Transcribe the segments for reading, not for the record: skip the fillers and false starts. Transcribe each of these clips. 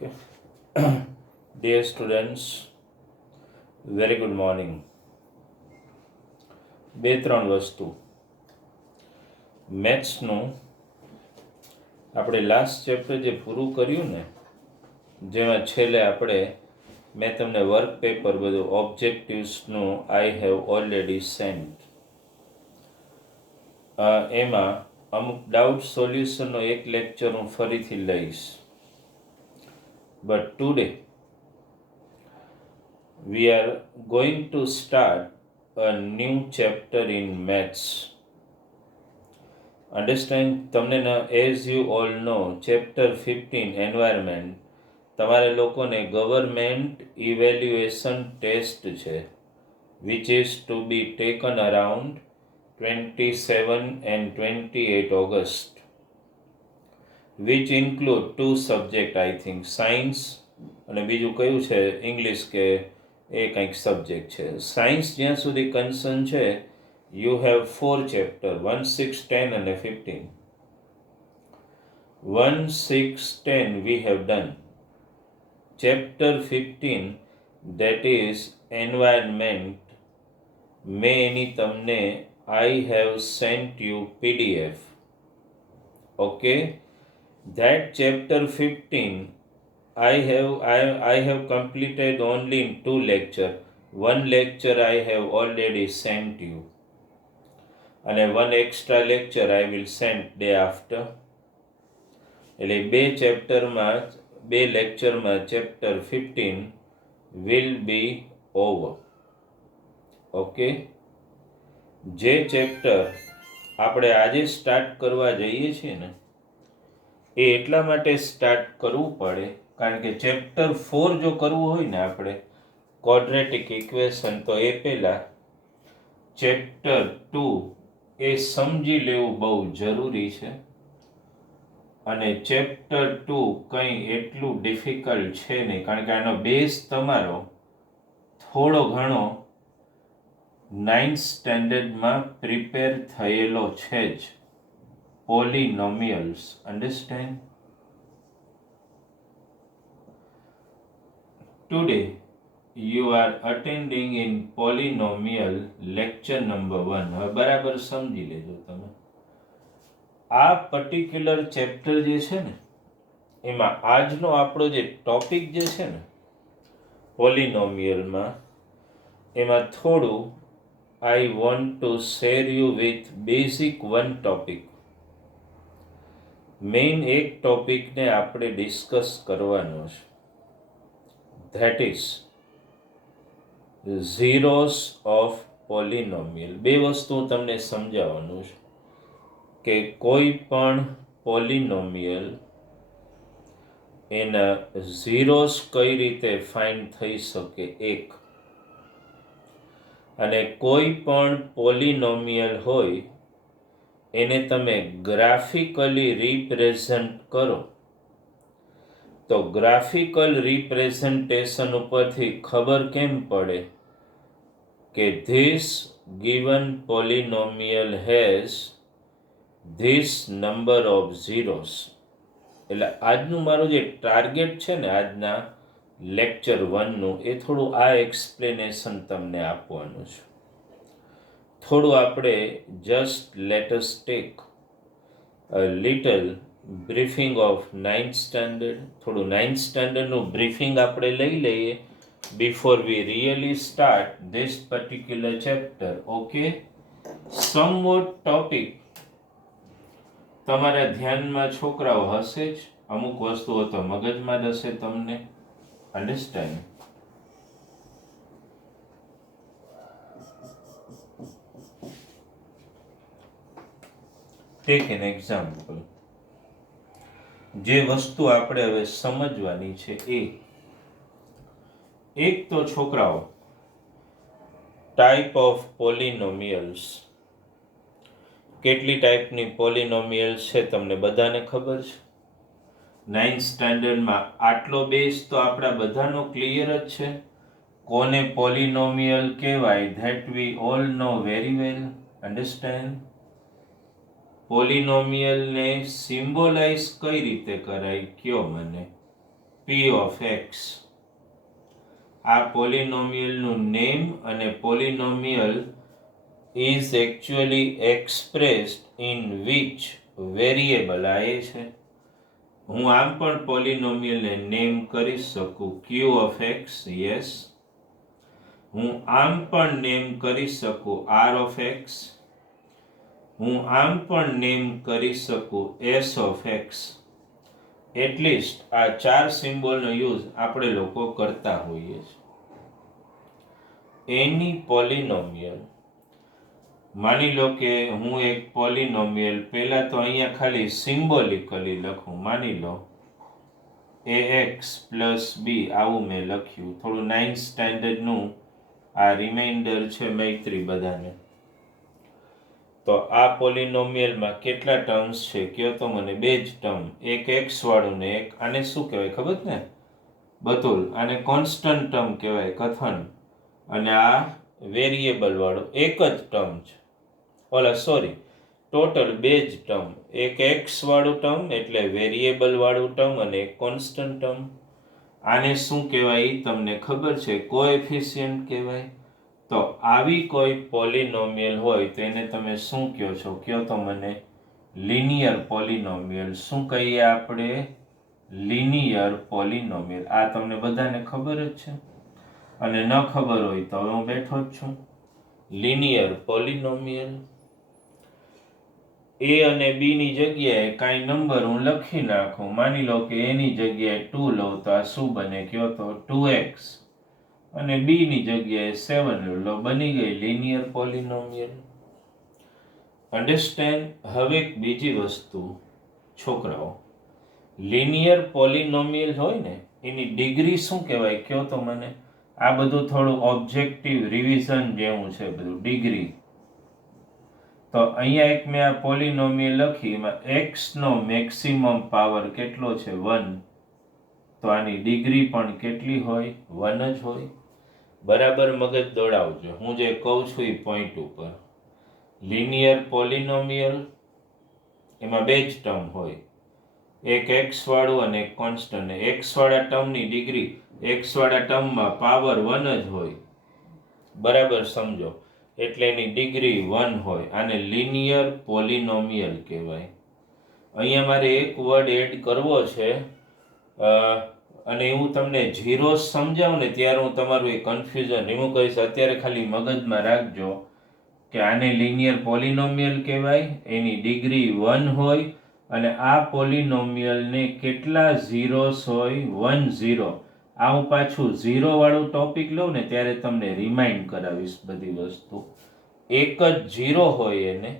Okay. Dear students, very good morning. બે ત્રણ વસ્તુ મેથ્સનું આપણે લાસ્ટ ચેપ્ટર જે પૂરું કર્યું ને, જેમાં છેલ્લે મેં તમને વર્ક પેપર બધું ઓબ્જેક્ટિવ્સનું આઈ હેવ ઓલરેડી સેન્ટ, એમાં અમુક ડાઉટ સોલ્યુશનનો એક લેક્ચર હું ફરીથી લઈશ. But today we are going to start a new chapter in maths. Understand? તમને as you all know, chapter 15 environment તમારે લોકોને ગવર્મેન્ટ ઇવેલ્યુએશન ટેસ્ટ છે, which is to be taken around 27 and 28 August, which include two subject, I think, science અને બીજું કયું છે English કે એ કંઈક સબ્જેક્ટ છે. સાયન્સ જ્યાં સુધી કન્સર્ન છે, you have 4 chapter 1, 6, 10 અને 15. 1, 6, 10 we have done. Chapter 15, that is environment, મેં એની તમને I have sent you PDF. Okay? That chapter 15 I have completed only in 2 lecture. One lecture I have already sent you, and 1 extra lecture I will send day after. એટલે બે લેક્ચરમાં chapter 15 will be over. Okay? જે chapter આપણે આજે start કરવા જઈએ છીએ ને, એ એટલા માટે સ્ટાર્ટ કરવું પડે કારણ કે ચેપ્ટર 4 જો કરવું હોય ને આપણે ક્વોડ્રેટિક ઇક્વેશન, તો એ પહેલાં ચેપ્ટર 2 એ સમજી લેવું બહુ જરૂરી છે. અને ચેપ્ટર 2 કંઈ એટલું ડિફિકલ્ટ છે નહીં, કારણ કે આનો બેઝ તમારો થોડો ઘણો 9th સ્ટેન્ડર્ડમાં પ્રિપેર થયેલો છે જ. પોલિનોમિયલ્સ, understand? Today you are attending in polynomial lecture number 1. હવે બરાબર સમજી લેજો તમે. આ પર્ટિક્યુલર ચેપ્ટર જે છે ને, એમાં આજનો આપણો જે ટોપિક જે છે ને પોલિનોમિયલમાં, એમાં થોડું I want to share you with basic one topic. Main એક ટોપિકને આપણે ડિસ્કસ કરવાનો છે, ધેટ ઇઝ ઝીરોસ ઓફ પોલિનોમિયલ. બે વસ્તુ તમને સમજાવવાનું છે કે કોઈ પણ પોલિનોમિયલ એના ઝીરોસ કઈ રીતે ફાઇન્ડ થઈ શકે, એક. અને કોઈ પણ પોલિનોમિયલ હોય એને તમે ગ્રાફિકલી રિપ્રેઝન્ટ કરો, તો ગ્રાફિકલ રિપ્રેઝન્ટેશન ઉપરથી ખબર કેમ પડે કે this given polynomial has this number of zeros. એટલે આજનું મારું જે ટાર્ગેટ છે ને આજના લેક્ચર 1નું, એ થોડું આ એક્સપ્લેનેશન તમને આપવાનું છે. થોડું આપણે just late us take a little briefing of 9th standard. થોડું 9th સ્ટેન્ડર્ડનું બ્રીફિંગ આપણે લઈ લઈએ before we really start this particular chapter. Okay? Somewhat topic તમારા ધ્યાનમાં છોકરાઓ હશે જ, અમુક વસ્તુઓ તો મગજમાં જ હશે તમને. અન્ડરસ્ટેન્ડ? Tech an example. જે વસ્તુ આપણે હવે સમજવાની છે એ એક તો છોકરાઓ ટાઈપ ઓફ પોલિનોમિયલ્સ. કેટલી ટાઈપની પોલિનોમિયલ્સ છે તમને બધાને ખબર છે? 9th સ્ટેન્ડર્ડમાં આટલો બેઝ તો આપણા બધાનો ક્લિયર જ છે. કોને પોલિનોમિયલ કહેવાય that we all know very well. Understand? પોલિનોમિયલને સિમ્બોલાઇઝ કઈ રીતે કરાય કયો મને? p of x. આ પોલિનોમિયલનું નેમ અને પોલિનોમિયલ is actually expressed in which variable આ એ છે. હું આમ પણ પોલિનોમિયલને નેમ કરી શકું q of x, yes. હું આમ પણ નેમ કરી શકું r of x. હું આમ પણ નેમ કરી શકું s of x. એટલીસ્ટ આ ચાર સિમ્બોલનો યુઝ આપણે લોકો કરતા હોઈએ છીએ. એની પોલિનોમિયલ, માની લો કે હું એક પોલિનોમિયલ પહેલા તો અહીંયા ખાલી સિમ્બોલિકલી લખું. માની લો ax પ્લસ b આવું મેં લખ્યું. થોડું 9th સ્ટાન્ડર્ડનું આ રિમાઇન્ડર છે મૈત્રી બધાને. તો આ પોલિનોમિયલમાં કેટલા ટર્મ્સ છે કયો તો મને? બે જ ટર્મ, એક x વાળું ને એક આને શું કહેવાય ખબર ને? બતુલ. આને કોન્સ્ટન્ટ ટર્મ કહેવાય, કથન. અને આ વેરિયેબલ વાળું એક જ ટર્મ છે. ટોટલ બે જ ટર્મ, એક x વાળું ટર્મ એટલે વેરિયેબલ વાળું ટર્મ અને એક કોન્સ્ટન્ટ ટર્મ. આને શું કહેવાય તમને ખબર છે? કોએફિશિયન્ટ કહેવાય. તો આવી કોઈ પોલિનોમિયલ હોય તો એને તમે શું કહો છો? કયો તો મને? લિનિયર પોલિનોમિયલ. શું કહીએ આપણે? લિનિયર પોલિનોમિયલ. આ તમને બધાને ખબર જ છે, અને ન ખબર હોય તો હું બેઠો જ છું. લિનિયર પોલિનોમિયલ. a અને b ની જગ્યાએ કાંઈ નંબર હું લખી નાખું. માની લો કે a ની જગ્યાએ 2 લઉં તો આ શું બને કયો તો? 2x. અને b ની જગ્યાએ 7 લો, બની ગઈ લિનિયર પોલિનોમિયલ. અન્ડરસ્ટેન્ડ? હવે એક બીજી વસ્તુ છોકરાઓ, લિનિયર પોલિનોમિયલ હોય ને એની ડિગ્રી શું કહેવાય કયો તો મને? આ બધું થોડું ઓબ્જેક્ટિવ રિવિઝન જેવું છે બધું. ડિગ્રી તો અહીંયા એક મેં આ પોલિનોમિયલ લખી, એમાં x નો મેક્સિમમ પાવર કેટલો છે? 1. તો આની ડિગ્રી પણ કેટલી હોય? 1 જ હોય. બરાબર મગજ દોડાવજો હું જે કહું છું એ પોઈન્ટ ઉપર. લિનિયર પોલિનોમિયલ એમાં બે જ ટર્મ હોય, એક x વાળું અને એક કોન્સ્ટન્ટ. x વાળા ટર્મની ડિગ્રી, x વાળા ટર્મમાં પાવર 1 જ હોય. બરાબર સમજો? એટલે એની ડિગ્રી 1 હોય. આને લિનિયર પોલિનોમિયલ કહેવાય. અહીંયા મારે એક વર્ડ એડ કરવો છે, અને હું તમને ઝીરો સમજાવું ને ત્યારે હું તમારું એ કન્ફ્યુઝન રિમૂવ કરીશ. અત્યારે ખાલી મગજમાં રાખજો કે આને લિનિયર પોલિનોમિયલ કહેવાય, એની ડિગ્રી 1 હોય, અને આ પોલિનોમિયલને કેટલા ઝીરોસ હોય? 1 0. આ હું પાછું ઝીરો વાળું ટોપિક લઉં ને ત્યારે તમને રિમાઇન્ડ કરાવીશ બધી વસ્તુ. એક જ ઝીરો હોય એને.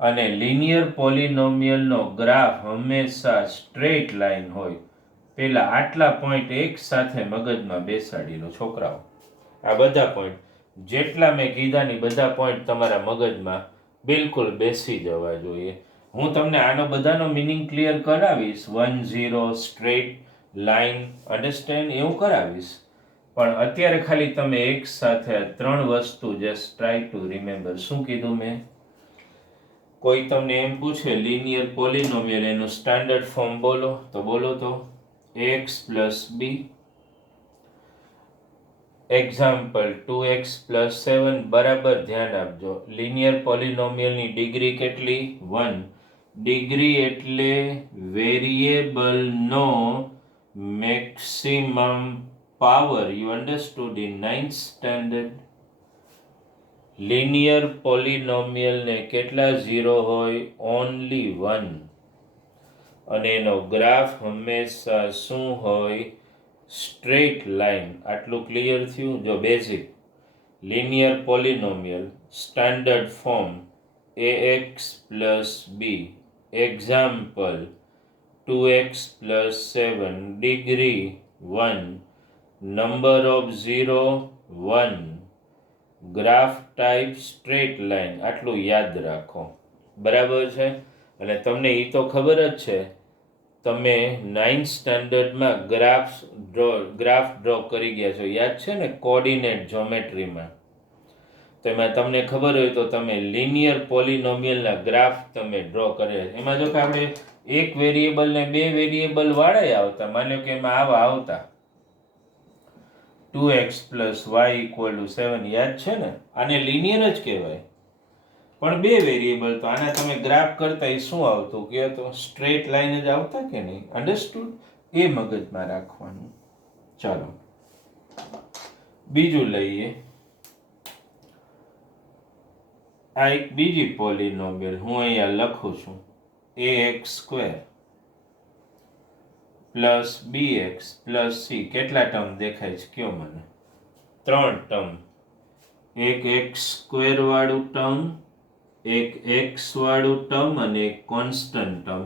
અને લિનિયર પોલિનોમિયલનો ગ્રાફ હંમેશા સ્ટ્રેટ લાઈન હોય. પેલા આટલા પોઈન્ટ એક સાથે મગજમાં બેસાડી લો છોકરાઓ. આ બધા પોઈન્ટ જેટલા મેં કીધા ની બધા પોઈન્ટ તમારા મગજમાં બિલકુલ બેસી જવા જોઈએ. હું તમને આનો બધાનો મિનિંગ ક્લિયર કરાવીશ. 1 0 સ્ટ્રેટ લાઈન, અન્ડરસ્ટેન્ડ? એવું કરાવીશ. પણ અત્યારે ખાલી તમે એક સાથે ત્રણ વસ્તુ જસ્ટ ટ્રાય ટુ રિમેમ્બર. શું કીધું મેં? કોઈ તમને એમ પૂછે લિનિયર પોલિનોમિયલ એનું સ્ટાન્ડર્ડ ફોર્મ બોલો, તો બોલો તો x પ્લસ બી. Example 2x plus 7. બરાબર ધ્યાન આપજો. લિનિયર પોલિનોમિયલની ડિગ્રી કેટલી? 1. ડિગ્રી એટલે વેરિયેબલનો maximum power. You understood in 9th standard? Linear પોલિનોમિયલને કેટલા ઝીરો હોય? ઓનલી 1. અને એનો ગ્રાફ હંમેશા શું હોય? Straight line. આટલું ક્લિયર થયું? જો basic linear polynomial standard form ax plus B. Example 2x plus 7. Degree 1. Number of zero 1. Graph type straight line. આટલું યાદ રાખો. બરાબર છે? અને તમને એ તો ખબર જ છે, તમે 9th સ્ટાન્ડર્ડમાં ગ્રાફ ડ્રો કરી ગયા છો, યાદ છે ને? કોર્ડિનેટ જ્યોમેટ્રીમાં તો એમાં તમને ખબર હોય તો તમે લિનિયર પોલિનોમિયલના ગ્રાફ તમે ડ્રો કરે. એમાં જો કે આપણે એક વેરિયેબલ ને બે વેરિયેબલ વાળાય આવતા, માની લો કે એમાં આવા આવતા 2x + y = 7, યાદ છે ને? આને લિનિયર જ કહેવાય. પણ બે વેરિયેબલ તો આના તમે ગ્રાફ કરતા એ શું આવતું કે તો સ્ટ્રેટ લાઈન જ આવતા કે નહીં? અન્ડરસ્ટુડ? એ મગજમાં રાખવાનું. ચાલો બીજું લઈએ. આ એક બીજી પોલિનોમિયલ હું અહીંયા લખું છું, ax² + bx + c. કેટલા ટર્મ દેખાય છે કયો મને? 3 ટર્મ. એક x² વાળું ટર્મ, એક x વાળું ટર્મ અને એક કોન્સ્ટન્ટ ટર્મ.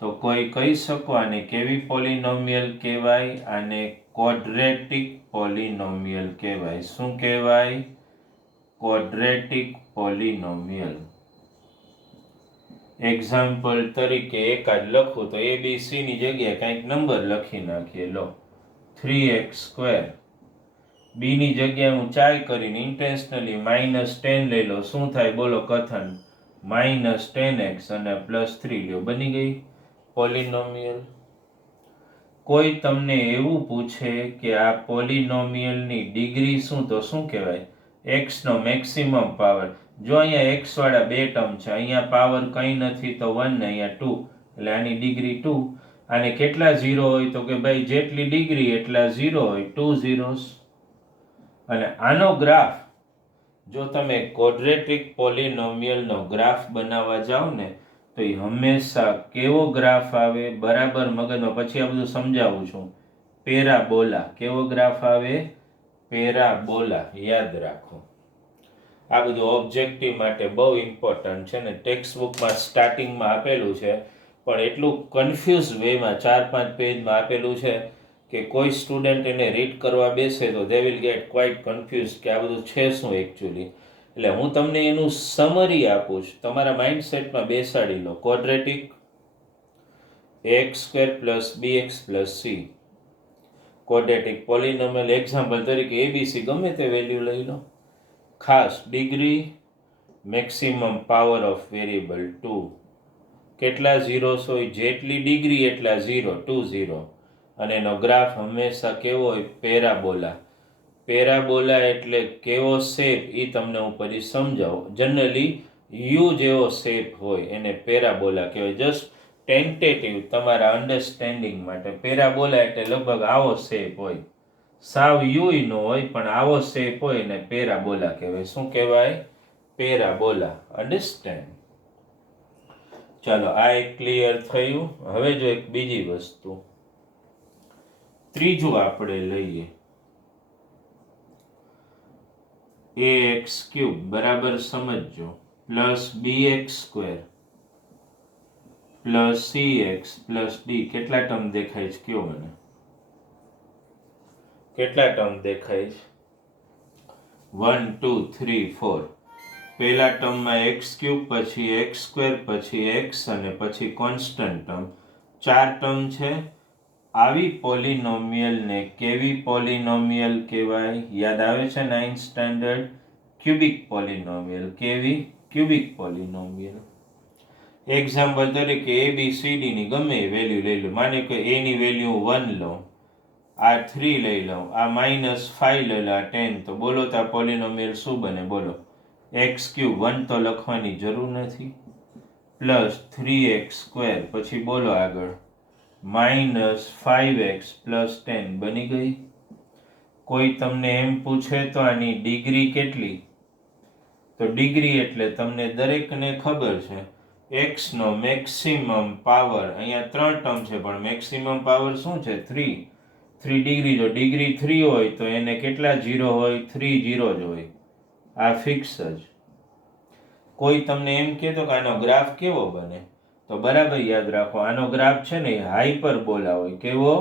તો કોઈ કહી શકો આને કેવી પોલિનોમિયલ કહેવાય? આને ક્વોડ્રેટિક પોલિનોમિયલ કહેવાય. શું કહેવાય? Quadratic polynomial. એક્ઝામ્પલ તરીકે એકાદ લખું તો abc ની જગ્યાએ કંઈક નંબર લખી નાખીએ. લો 3x². b ની જગ્યાએ હું ચાય કરીને ઇન્ટેન્શનલી -10 લઈ લો. શું થાય બોલો કથન? -10x અને +3 લ્યો. બની ગઈ પોલિનોમિયલ. કોઈ તમને એવું પૂછે કે આ પોલિનોમિયલની ડિગ્રી શું, તો શું કહેવાય? x નો મેક્સિમમ પાવર. જો અહીંયા x વાળા બે ટર્મ છે, અહીંયા પાવર કંઈ નથી તો 1 ને અહીંયા 2, એટલે આની ડિગ્રી 2. અને કેટલા 0 હોય તો કે ભાઈ જેટલી ડિગ્રી એટલા 0 હોય, 2 zeros. અને આનો ગ્રાફ જો તમે ક્વોડ્રેટિક પોલિનોમિયલનો ગ્રાફ બનાવવા જાઓ ને તો એ હંમેશા કેવો ગ્રાફ આવે? બરાબર મગજમાં. પછી આ બધું સમજાવું છું. પેરાબોલા. કેવો ગ્રાફ આવે? પેરાબોલા. યાદ રાખો. આ બધું ઓબ્જેક્ટિવ માટે બહુ ઇમ્પોર્ટન્ટ છે ને. ટેક્સ્ટ બુકમાં સ્ટાર્ટિંગમાં આપેલું છે, પણ એટલું કન્ફ્યુઝ વેમાં 4-5 પેજમાં આપેલું છે કે કોઈ સ્ટુડન્ટ એને રીડ કરવા બેસે તો they will get quite confuse કે આ બધું છે શું એકચ્યુઅલી. એટલે હું તમને એનું સમરી આપું છું, તમારા માઇન્ડસેટમાં બેસાડી લો. Quadratic ax² + bx + c. Quadratic polynomial. Example તરીકે abc ગમે તે વેલ્યુ લઈ લો. ખાસ degree, maximum power of variable 2. કેટલા ઝીરોસ હોય? જેટલી ડિગ્રી એટલા 0, 2 0. અને એનો ગ્રાફ હંમેશા કેવો હોય? પેરાબોલા. પેરાબોલા એટલે કેવો શેપ એ તમને હું પછી સમજાવું. જનરલી યુ જેવો શેપ હોય એને પેરાબોલા કહેવાય. જસ્ટ ટેન્ટેટિવ તમારા અન્ડરસ્ટેન્ડિંગ માટે. પેરાબોલા એટલે લગભગ આવો શેપ હોય, સાવ યુ નો હોય પણ આવો શેપ હોય ને પેરાબોલા કહેવાય. શું કહેવાય? પેરાબોલા. અન્ડરસ્ટેન્ડ? ચાલો આ એક ક્લિયર થયું. હવે જો એક બીજી વસ્તુ, ત્રીજું આપણે લઈએ ax³ બરાબર સમજો + bx² + cx + d. કેટલા ટર્મ દેખાય છે કયો મને? કેટલા ટર્મ દેખાય છે? 1 2 3 4. પહેલા ટર્મમાં x³ પછી x² પછી x અને પછી કોન્સ્ટન્ટ ટર્મ. 4 ટર્મ છે. આવી પોલિનોમિયલને કેવી પોલિનોમિયલ કહેવાય? યાદ આવે છે 9th સ્ટાન્ડર્ડ? Cubic polynomial. કેવી? Cubic polynomial. એક્ઝામ્પલ તરીકે ABCD ની ગમે એ વેલ્યુ લઈ લો. માની કે a ની વેલ્યુ 1 લો, આ 3 લઈ લો, આ -5 લઈ લો, આ 10. તો બોલો તો આ પોલિનોમિયલ શું બને? બોલો. x³ 1 તો લખવાની જરૂર નથી, + 3x². પછી બોલો આગળ -5x + 10. બની ગઈ. કોઈ તમને એમ પૂછે તો આની ડિગ્રી કેટલી? તો ડિગ્રી એટલે તમને દરેકને ખબર છે x નો મેક્સિમમ પાવર. અહીંયા 3 ટર્મ છે પણ મેક્સિમમ પાવર શું છે? 3. 3 ડિગ્રી. જો ડિગ્રી 3 હોય તો એને કેટલા 0 હોય? 3 0 જ હોય. આ ફિક્સ જ. કોઈ તમને એમ કહેતો કે આનો ગ્રાફ કેવો બને? તો બરાબર યાદ રાખો, આનો ગ્રાફ છે ને હાઇપરબોલા હોય. કેવો?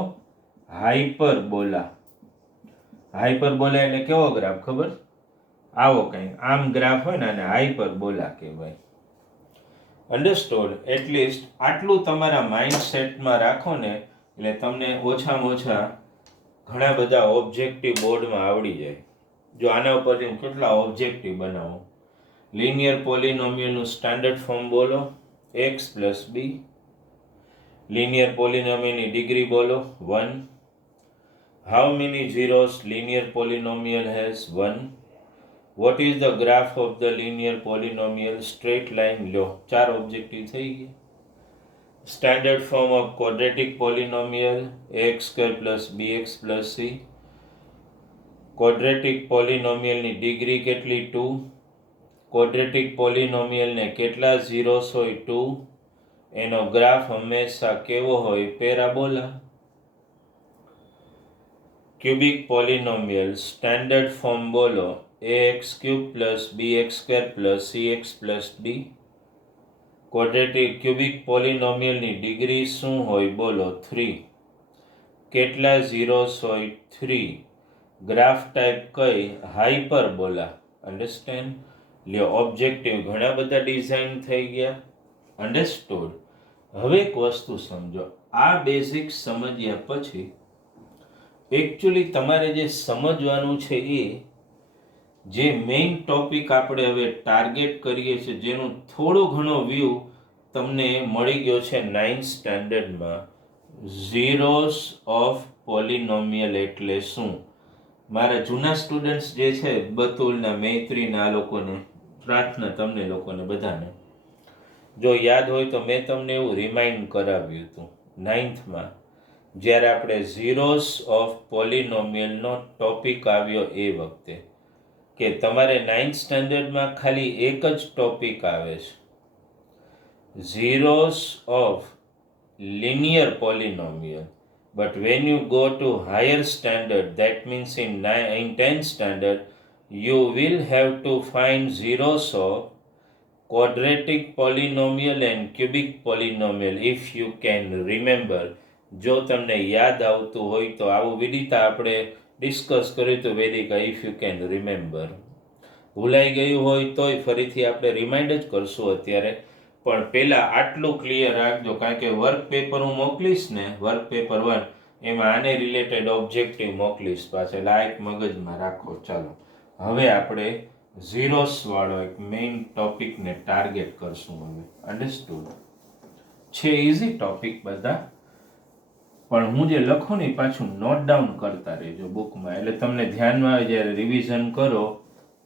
હાઇપરબોલા. હાઇપરબોલા એટલે કેવો ગ્રાફ ખબર? આવો કંઈક આમ ગ્રાફ હોય ને આને હાઇપરબોલા કહેવાય. અન્ડરસ્ટુડ? એટલીસ્ટ આટલું તમારા માઇન્ડસેટમાં રાખો ને એટલે તમને ઓછામાં ઓછા ઘણા બધા ઓબ્જેક્ટિવ બોર્ડમાં આવડી જાય. જો આના ઉપરથી હું કેટલા ઓબ્જેક્ટિવ બનાવું. લિનિયર પોલિનોમિયલનું સ્ટાન્ડર્ડ ફોર્મ બોલો, x પ્લસ બી. લિનિયર પોલિનોમિયલની ડિગ્રી બોલો, 1. How many zeros linear polynomial has? 1. What is the graph of the linear polynomial? Straight line. લો 4 ઓબ્જેક્ટિવ થઈ ગયા. Standard form of quadratic polynomial ax square plus bx plus c. Quadratic પોલિનોમિયલની degree કેટલી? 2. Quadratic પોલિનોમિયલને કેટલા zeros હોય? 2. એનો graph હંમેશા કેવો હોય? Parabola. Cubic polynomial standard form બોલો, ax cube plus bx square plus cx plus d. Quadratic cubic પોલિનોમિયલની ડિગ્રી શું હોય? બોલો, 3. કેટલા ઝીરોસ હોય? 3. ગ્રાફ ટાઈપ કઈ? હાઇપરબોલા. અન્ડરસ્ટેન્ડ? લ્યો ઓબ્જેક્ટિવ ઘણા બધા ડિઝાઇન થઈ ગયા. અન્ડરસ્ટુડ? હવે એક વસ્તુ સમજો, આ બેઝિક સમજ્યા પછી એકચ્યુઅલી તમારે જે સમજવાનું છે એ જે મેઇન ટોપિક આપણે હવે ટાર્ગેટ કરીએ છીએ, જેનું થોડો ઘણો વ્યૂ તમને મળી ગયો છે 9th સ્ટાન્ડર્ડમાં, ઝીરોસ ઓફ પોલિનોમિયલ એટલે શું. મારા જૂના સ્ટુડન્ટ્સ જે છે, બતુલના, મૈત્રીના, આ લોકોને પ્રાર્થના, તમને લોકોને બધાને જો યાદ હોય તો મેં તમને એવું રિમાઇન્ડ કરાવ્યું હતું 9thમાં, જ્યારે આપણે ઝીરોસ ઓફ પોલિનોમિયલનો ટોપિક આવ્યો એ વખતે, કે તમારે 9th સ્ટાન્ડર્ડમાં ખાલી એક જ ટોપિક આવે છે, zeros of linear polynomial. But when you go to higher standard, that means in 10th standard, you will have to find zeros of quadratic polynomial and cubic polynomial, if you can remember. જો તમને યાદ આવતું હોય તો આવું વિદિતા આપણે discuss કર્યું તો Vedika, if you can remember. ભૂલાઈ ગયું હોય તોય ફરીથી આપણે રિમાઇન્ડ જ કરશું અત્યારે, પણ પહેલાં આટલું ક્લિયર રાખજો, કારણ કે વર્ક પેપર હું મોકલીશ ને, વર્ક પેપર 1, એમાં આને રિલેટેડ ઓબ્જેક્ટિવ મોકલીશ પાછળ, લાઈક મગજમાં રાખો. ચાલો હવે આપણે ઝીરોસવાળો એક મેઇન ટોપિકને ટાર્ગેટ કરશું હવે. અન્ડરસ્ટુડ? છે ઇઝી ટોપિક બધા, પણ હું જે લખું ને પાછું નોટ ડાઉન કરતા રહેજો બુકમાં, એટલે તમને ધ્યાનમાં આવે જ્યારે રિવિઝન કરો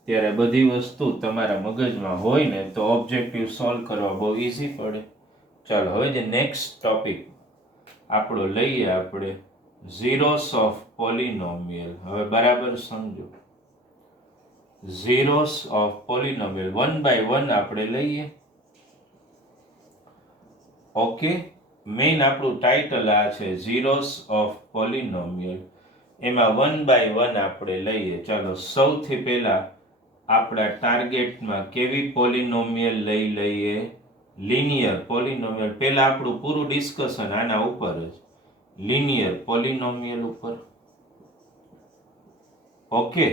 ત્યારે બધી વસ્તુ તમારા મગજમાં હોય ને તો ઓબ્જેક્ટિવ સોલ્વ કરવા બહુ ઇઝી પડે. ચાલો હવે જે નેક્સ્ટ ટોપિક આપણો લઈએ આપણે, ઝીરોસ ઓફ પોલિનોમિયલ. હવે બરાબર સમજો, ઝીરોસ ઓફ પોલિનોમિયલ 1 by 1 આપણે લઈએ. ઓકે, મેઇન આપણું ટાઇટલ આ છે, ઝીરોસ ઓફ પોલિનોમિયલ. એમાં 1 by 1 આપણે લઈએ. ચાલો સૌથી પહેલા આપણા ટાર્ગેટમાં કેવી પોલિનોમિયલ લઈએ? લિનિયર પોલિનોમિયલ. પહેલા આપણું પૂરું ડિસ્કશન આના ઉપર જ, લિનિયર પોલિનોમિયલ ઉપર. ઓકે,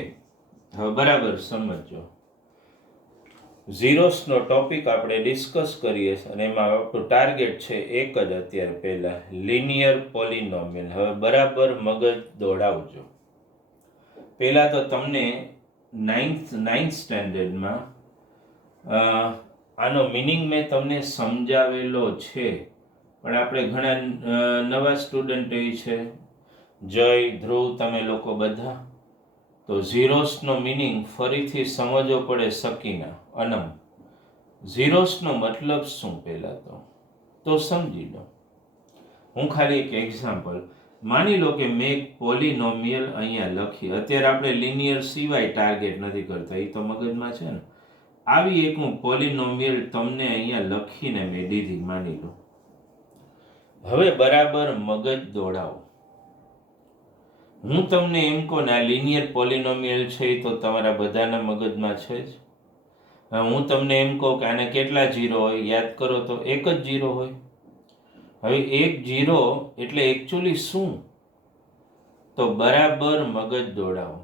હવે બરાબર સમજો. ઝીરોસનો ટોપિક આપણે ડિસ્કસ કરીએ છીએ અને એમાં આપણું ટાર્ગેટ છે એક જ અત્યારે પહેલા, લિનિયર પોલિનોમિયલ. હવે બરાબર મગજ દોડાવજો. પહેલા તો તમને 9th સ્ટાન્ડર્ડમાં આનો મિનિંગ મેં તમને સમજાવેલો છે, પણ આપણે ઘણા નવા સ્ટુડન્ટ છે, જય, ધ્રુવ, તમે લોકો બધા, તો ઝીરોસનો મિનિંગ ફરીથી સમજવો પડે. સકીના, અનમ, ઝીરોસનો મતલબ શું પહેલા તો સમજી લો. હું ખાલી એક એક્ઝામ્પલ માની લો કે મેં એક પોલિનોમિયલ અહીંયા લખી. અત્યારે આપણે લિનિયર સિવાય ટાર્ગેટ નથી કરતા, એ તો મગજમાં છે ને. આવી એક હું પોલિનોમિયલ તમને અહીંયા લખીને મેં દીધી, માની લો. હવે બરાબર મગજ દોડાવો. હું તમને એમ કહું ને આ લિનિયર પોલિનોમિયલ છે, એ તો તમારા બધાના મગજમાં છે જ. હું તમને એમ કહું કે આને કેટલા જીરો હોય, યાદ કરો તો એક જ જીરો હોય. હવે એક જીરો એટલે એકચ્યુઅલી શું? તો બરાબર મગજ દોડાવો.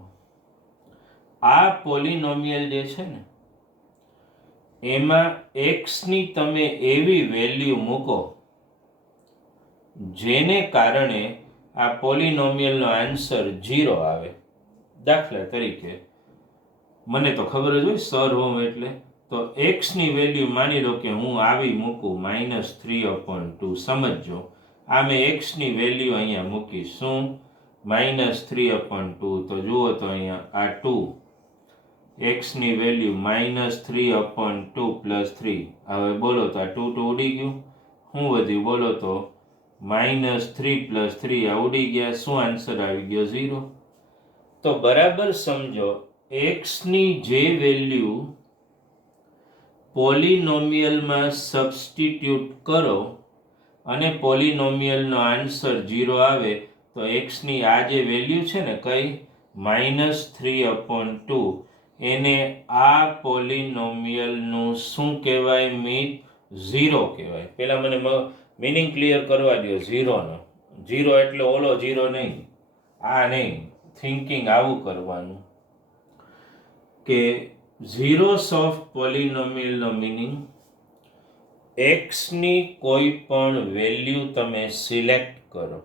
આ પોલિનોમિયલ જે છે ને, એમાં એક્સની તમે એવી વેલ્યુ મૂકો જેને કારણે આ પોલિનોમિયલનો આન્સર 0 આવે. દાખલા તરીકે મને તો ખબર જ હોય સર હોમ એટલે. તો એક્સની વેલ્યુ માની લો કે હું આવી મૂકું -3/2. સમજો આ મેં એક્સની વેલ્યુ અહીંયા મૂકી. શું? -3/2. તો જુઓ તો અહીંયા આ 2 એક્સની વેલ્યુ -3/2 + 3. હવે બોલો તો આ 2 2 ઉડી ગયું. શું વધ્યું બોલો તો? -3 + 3 આ ઉડી ગયા. શું આન્સર આવી ગયો? 0. તો બરાબર સમજો, એક્સની જે વેલ્યુ પોલિનોમિયલમાં સબસ્ટિટ્યુટ કરો અને પોલિનોમિયલનો આન્સર 0 આવે તો એક્સની આ જે વેલ્યુ છે ને કઈ -3/2 એને આ પોલિનોમિયલનું શું કહેવાય મિત? 0 કહેવાય. પહેલા મને મીનિંગ ક્લિયર કરવા દો 0નો. 0 એટલે ઓલો 0 નહીં, આ નહીં. થિંકિંગ આવું કરવાનું કે ઝીરોસ ઓફ પોલિનોમિયલનો મિનિંગ એક્સની કોઈ પણ વેલ્યુ તમે સિલેક્ટ કરો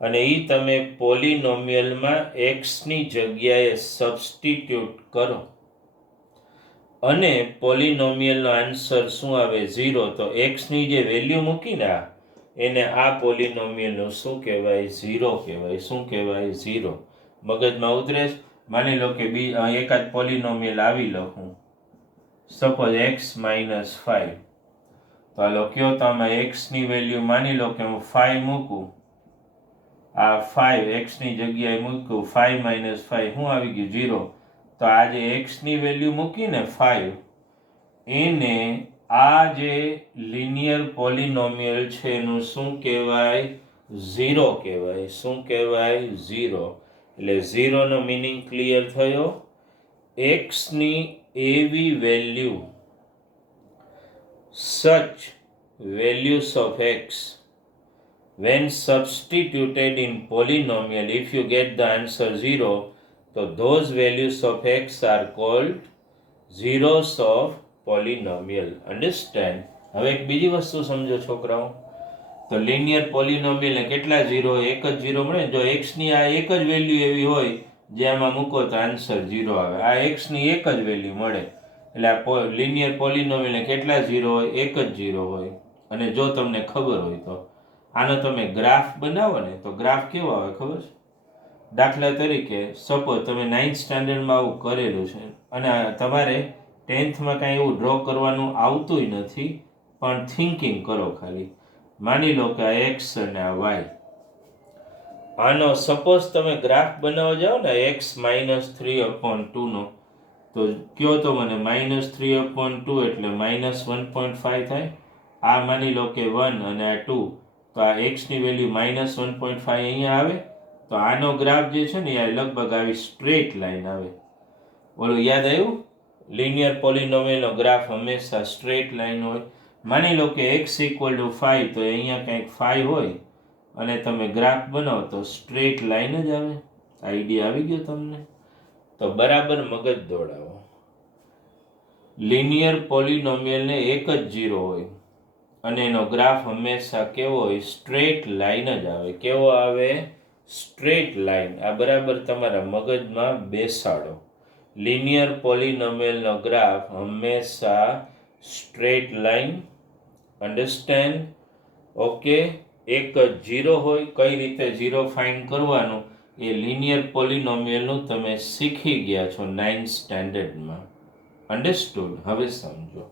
અને એ તમે પોલિનોમિયલમાં એક્સની જગ્યાએ સબસ્ટિટ્યુટ કરો અને પોલિનોમિયલનો આન્સર શું આવે? 0. તો એક્સની જે વેલ્યુ મૂકીને એને આ પોલિનોમિયલનું શું કહેવાય? 0 કહેવાય. શું કહેવાય? 0. મગજમાં ઉતરે? માની લો કે એકાદ પોલિનોમિયલ આવી લો હું, સપોઝ x - 5. તો હાલો કયો તો આમાં એક્સની વેલ્યુ માની લો કે હું 5 મૂકું. આ 5 એક્સની જગ્યાએ મૂકું, 5 - 5 શું આવી ગયું? 0. તો આ જે એક્સની વેલ્યુ મૂકીને 5 એને આ જે લિનિયર પોલિનોમિયલ છે એનું શું કહેવાય? 0 કહેવાય. શું કહેવાય? 0. એટલે 0 નો મિનિંગ ક્લિયર થયો. એક્સની એવી value, such values of x when substituted in polynomial, if you get the answer 0, so those values of x are called zeros of polynomial. Understand? હવે એક બીજી વસ્તુ સમજો છોકરાઓ, તો લિનિયર પોલિનોમિયલ ને કેટલા 0? એક જ 0 મળે. જો x ની આ એક જ વેલ્યુ એવી હોય જે આમાં મૂકો તો આન્સર 0 આવે. આ x ની એક જ વેલ્યુ મળે એટલે આ લિનિયર પોલિનોમિયલ ને કેટલા 0 હોય? એક જ 0 હોય. અને જો તમને ખબર હોય તો આનો તમે ગ્રાફ બનાવો ને તો ગ્રાફ કેવો આવે ખબર છે? દાખલા તરીકે સપોઝ તમે 9th સ્ટાન્ડર્ડમાં આવું કરેલું છે અને તમારે 10thમાં કાંઈ એવું ડ્રો કરવાનું આવતું નથી, પણ થિંકિંગ કરો ખાલી. માની લો કે આ એક્સ અને આ વાય, આનો સપોઝ તમે ગ્રાફ બનાવવા જાઓ ને x -3/2 નો, તો કયો તો મને -3/2 એટલે -1.5 થાય. આ માની લો કે 1 અને આ 2, તો આ એક્સની વેલ્યુ -1.5 અહીંયા આવે. તો આનો ગ્રાફ જે છે ને એ લગભગ આવી સ્ટ્રેટ લાઈન આવે. ઓલું યાદ આવ્યું? લિનિયર પોલિનોમિયલનો ગ્રાફ હંમેશા સ્ટ્રેટ લાઈન હોય. માની લો કે x = 5, તો અહીંયા કંઈક 5 હોય અને તમે ગ્રાફ બનાવો તો સ્ટ્રેટ લાઈન જ આવે. આઈડિયા આવી ગયો તમને? તો બરાબર મગજ દોડાવો. લિનિયર પોલિનોમિયલને એક જ 0 હોય અને એનો ગ્રાફ હંમેશા કેવો હોય? સ્ટ્રેટ લાઈન જ આવે. કેવો આવે? Straight line. આ બરાબર તમારા મગજમાં બેસાડો. લિનિયર પોલિનોમિયલનો ગ્રાફ હંમેશા સ્ટ્રેટ લાઈન. અન્ડરસ્ટેન્ડ? ઓકે. એક જ 0 હોય. કઈ રીતે 0 ફાઇન્ડ કરવાનું એ લિનિયર પોલિનોમિયલનું તમે શીખી ગયા છો 9th સ્ટાન્ડર્ડમાં. અન્ડરસ્ટુડ? હવે સમજો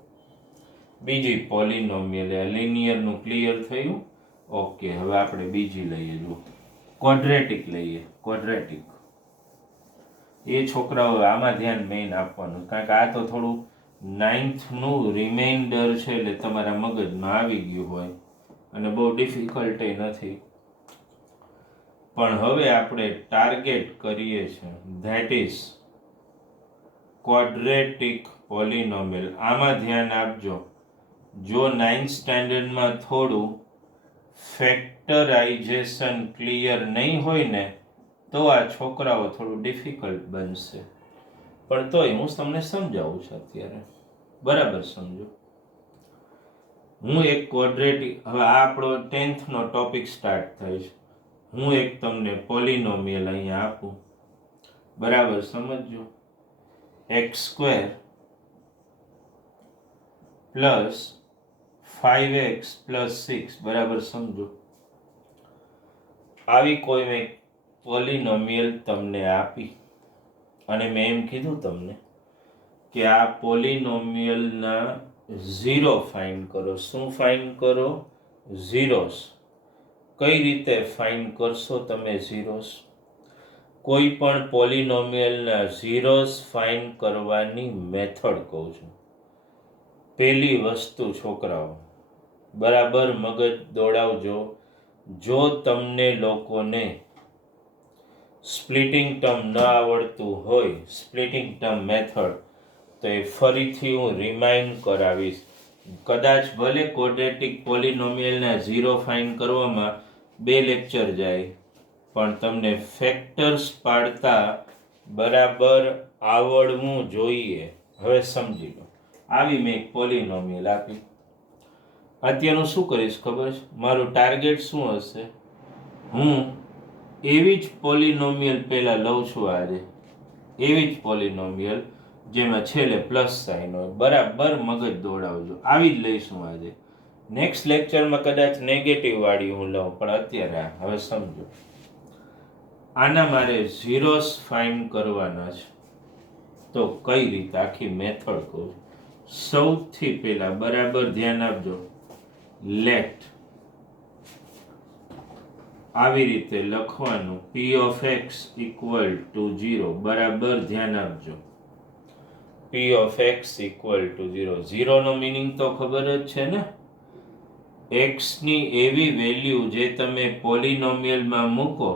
બીજી પોલિનોમિયલ. લિનિયરનું ક્લિયર થયું? ઓકે. હવે આપણે બીજી લઈએ. જો ક્વોડ્રેટિક લઈએ. ક્વોડ્રેટિક એ છોકરાઓ આમાં ધ્યાન મેઇન આપવાનું, કારણ કે આ તો થોડું 9th નું રિમાઇન્ડર છે એટલે તમારા મગજમાં આવી ગયું હોય અને બહુ ડિફિકલ્ટ નથી. પણ હવે આપણે ટાર્ગેટ કરીએ છીએ, ધેટ ઇઝ ક્વોડ્રેટિક પોલિનોમિયલ. આમાં ધ્યાન આપજો. જો 9th સ્ટાન્ડર્ડમાં થોડું ફેક્ટરાઇઝેશન ક્લિયર નહીં હોય ને તો આ છોકરાઓ થોડું ડિફિકલ્ટ બનશે. પણ તોય હું તમને સમજાવું છું અત્યારે. બરાબર સમજો. હું એક ક્વોડ્રેટિક, હવે આ આપણો 10th નો ટોપિક સ્ટાર્ટ થાય છે. હું એક તમને પોલિનોમિયલ અહીંયા આપું. બરાબર સમજજો. X square plus 5x plus 6 બરાબર સમજો. આવી કોઈ મેં પોલિનોમિયલ તમને આપી અને મેં એમ કીધું તમને કે આ પોલિનોમિયલના ઝીરો ફાઇન્ડ કરો. શું ફાઇન્ડ કરો? ઝીરોસ. કઈ રીતે ફાઇન્ડ કરશો તમે ઝીરોસ? કોઈ પણ પોલિનોમિયલના ઝીરોસ ફાઇન્ડ કરવાની મેથડ કહું છું. પહેલી વસ્તુ છોકરાઓ બરાબર મગજ દોડાવજો. જો તમને લોકોને સ્પ્લિટિંગ ટર્મ ન આવડતું હોય, સ્પ્લિટિંગ ટર્મ મેથડ, તો એ ફરીથી હું રિમાઇન્ડ કરાવીશ. કદાચ ભલે ક્વોડ્રેટિક પોલિનોમિયલના ઝીરો ફાઇન્ડ કરવામાં 2 લેક્ચર જાય, પણ તમને ફેક્ટર્સ પાડતા બરાબર આવડવું જોઈએ. હવે સમજી લો, આવી મેં એક પોલિનોમિયલ આપી. અત્યારનું શું કરીશ ખબર છે? મારું ટાર્ગેટ શું હશે? હું એવી જ પોલિનોમિયલ પહેલાં લઉં છું આજે, એવી જ પોલિનોમિયલ જેમાં છેલ્લે પ્લસ સાઇન હોય. બરાબર મગજ દોડાવજો. આવી જ લઈશું આજે. નેક્સ્ટ લેક્ચરમાં કદાચ નેગેટિવ વાળી હું લઉં, પણ અત્યારે હવે સમજો. આના મારે ઝીરોસ ફાઇન્ડ કરવાના છે. તો કઈ રીતે આખી મેથડ કહું. સૌથી પહેલા બરાબર ધ્યાન આપજો. લેટ આવી રીતે લખવાનું p of x equal to 0. બરાબર ધ્યાન આપજો. p of x equal to 0. 0 no meaning તો ખબર જ છે ને? x ની એવી વેલ્યુ જે તમે પોલિનોમિયલમાં મૂકો,